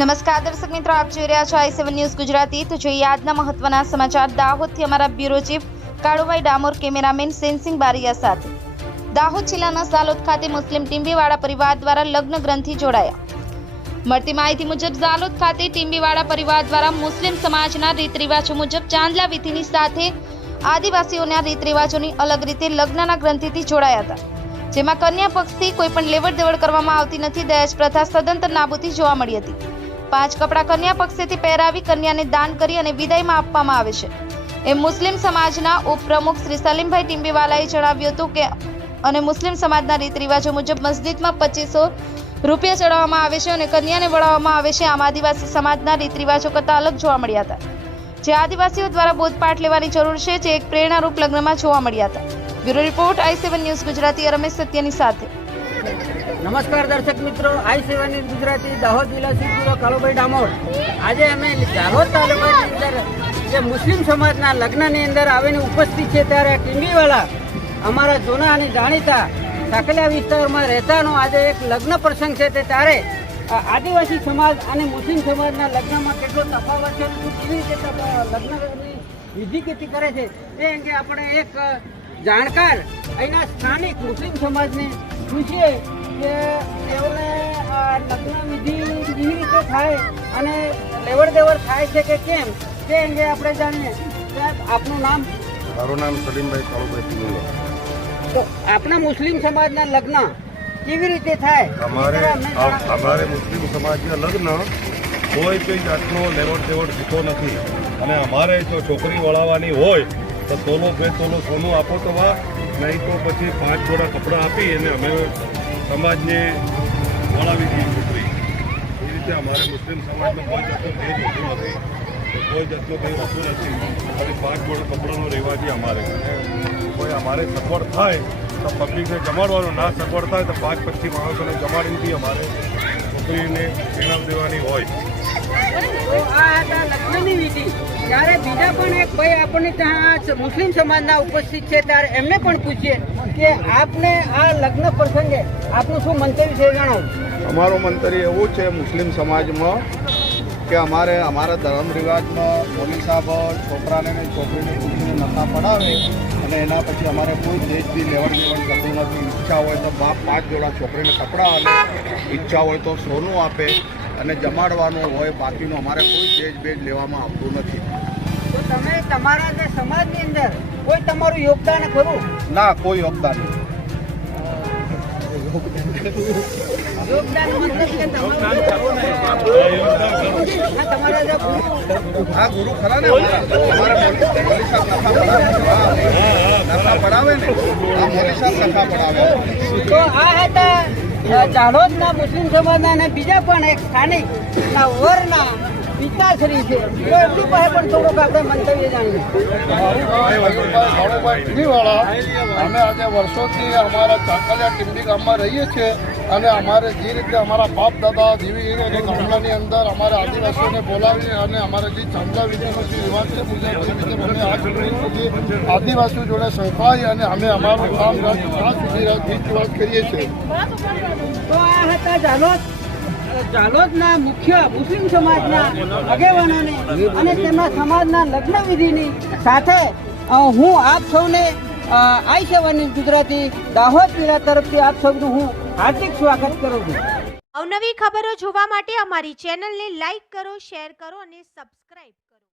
નમસ્કાર, દર્શક મિત્રો, આપ જોઈ રહ્યા છો આઈ સેવન ન્યૂઝ ગુજરાતી. તો જોઈએ આજના મહત્વના સમાચાર. દાહોદથી અમારા bureau chief Kalubhai Damor, cameraman Sensing Bariya સાથે. દાહોદ જિલ્લાના ઝાલોદ ખાતે મુસ્લિમ ટીમ્બીવાળા પરિવાર દ્વારા લગ્ન ગ્રંથિ જોડાયા. મળતી માહિતી મુજબ, ઝાલોદ ખાતે ટીમ્બીવાળા પરિવાર દ્વારા મુસ્લિમ સમાજના રીત રિવાજો મુજબ ચાંદલા વિધિની સાથે આદિવાસીઓના રીત રિવાજોની અલગ રીતે લગ્નના ગ્રંથિથી જોડાયા હતા. જેમાં કન્યા પક્ષથી કોઈ પણ લેવડ દેવડ કરવામાં આવતી નથી. દહેજ પ્રથા સદંતર નાબૂદી જોવા મળી હતી. પાંચ કપડાં કન્યા પક્ષેથી પહેરાવી કન્યાને દાન કરી અને વિદાયમાં આપવામાં આવે છે. એ મુસ્લિમ સમાજના ઉપપ્રમુખ શ્રી સલીમભાઈ ટીમ્બીવાલાએ જણાવ્યું હતું કે, અને મુસ્લિમ સમાજના રીત રિવાજો મુજબ મસ્જિદમાં પચીસો રૂપિયા ચડાવવામાં આવે છે અને કન્યાને વળાવવામાં આવે છે. આમ આદિવાસી સમાજના રીત રિવાજો કરતાં અલગ જોવા મળ્યા હતા. જે આદિવાસીઓ દ્વારા બોધપાઠ લેવાની જરૂર છે, જે એક પ્રેરણારૂપ લગ્નમાં જોવા મળ્યા હતા. Bureau report I seven news Gujarati, Ramesh સત્યની સાથે. નમસ્કાર દર્શક મિત્રો, આઈ સેવા ન્યૂઝ ગુજરાતી, દાહોદ જિલ્લા સીધુરો કાળુભાઈ ડામોર. આજે અમે દાહોદ તાલુકાની અંદર, જે મુસ્લિમ સમાજના લગ્નની અંદર આવીને ઉપસ્થિત છે, ત્યારે ટીંબીવાલા અમારા જૂના અને જાણીતા સાકલિયા વિસ્તારમાં રહેતાનો આજે એક લગ્ન પ્રસંગ છે, તે ત્યારે આદિવાસી સમાજ અને મુસ્લિમ સમાજના લગ્નમાં કેટલો તફાવત છે કેવી રીતે લગ્નની વિધિ કેટલી કરે છે, તે અંગે આપણે એક જાણકાર અહીંના સ્થાનિક મુસ્લિમ સમાજને પૂછીએ. કે તેઓને લગ્ન વિધિ કેવી રીતે થાય અને લેવડ દેવડ થાય છે કે કેમ તે અંગે આપણે જાણીએ. સાહેબ આપનું નામ? મારું નામ સલીમભાઈ કાળુભાઈ તો આપણા મુસ્લિમ સમાજના લગ્ન કેવી રીતે થાય? અમારે. અમારે મુસ્લિમ સમાજના લગ્ન કોઈ કોઈ જાતનો લેવડ દેવડ થતો નથી. અને અમારે જો છોકરી વળાવવાની હોય તો તોલો બે તોલો સોનું આપો તો વા નહીં તો પછી પાંચ જોડા કપડાં આપી અને અમે સમાજને વળાવી દઈએ છોકરી. એ રીતે અમારે મુસ્લિમ સમાજનો કોઈ જાતનો ભેદ હોતો નથી. કોઈ જાતનો ભેદ હોતો નથી. ખાલી પાંચ બોર્ડ કપડાનો રહેવાથી અમારે. કોઈ અમારે સગવડ થાય તો પબ્લિકને જમાડવાનું. ના સગવડ થાય તો પાંચ પચીસ માણસોને જમાડીને બી અમારે. છોકરીને ઇનામ દેવાની હોય. ત્યારે બીજા પણ એક ભાઈ આપણને ત્યાં મુસ્લિમ સમાજના ઉપસ્થિત છે ત્યારે એમને પણ પૂછીએ કે આપને આ લગ્ન પ્રસંગે આપનું શું મંતવ્ય છે જાણો અમારું મંતવ્ય એવું છે મુસ્લિમ સમાજમાં કે અમારે અમારા ધર્મ રિવાજમાં મોદી સાહેબ છોકરાને ને છોકરીને પૂછીને નતા પડાવે અને એના પછી અમારે કોઈ દેશ બી લેવડ દેવડ કરતું નથી. ઈચ્છા હોય તો બાપ પાંચ જોડા છોકરીને કપડાં આપે. ઈચ્છા હોય તો સોનું આપે અને જમાડવાનું હોય બાકીનું અમારે કોઈ દેશ બેજ લેવામાં આવતું નથી. તો તમે તમારા જે સમાજની અંદર કોઈ તમારું યોગદાન ખરું? ના કોઈ યોગદાન નહીં યોગદાન મતલબ કે તમારું? આ ગુરુ ખરા ને મોદી સાહેબ નફા પડાવે ને. આ મોદી સાહેબ નફા પડાવે. તો આ હતા અ, જાલોદના મુસ્લિમ સમાજના અને બીજા પણ એક સ્થાનિક ના પિતાશ્રી છે. તો એમની પાસે પણ થોડુંક આપણે મંતવ્ય જાણીએ. અમે આજે વર્ષોથી અમારા ચાકલિયા ટીંબી ગામમાં રહીએ છીએ. અને અમારે જે રીતે અમારા બાપ દાદા જેવી રીતે ગામડાની અંદર અમારે આદિવાસીઓને બોલાવી અને અમારે જે ચાંદા વિધિનો જે રિવાજ છે અમે આ સુધી આદિવાસીઓ જોડે સંકળાઈ અને અમે અમારું કામ સુધી રીત રિવાજ કરીએ છીએ. તો આ હતા જાલોદ. જાલોદના મુખ્ય મુસ્લિમ સમાજના આગેવાનોને અને તેમના સમાજના લગ્ન વિધિની સાથે હું આપ સૌને આઈ સેવાની ગુજરાતી દાહોદ જિલ્લા તરફથી આપ સૌનું હું હાર્દિક સ્વાગત કરું છું. અવનવી ખબરો જોવા માટે અમારી ચેનલને લાઈક કરો, શેર કરો અને સબસ્ક્રાઇબ કરો.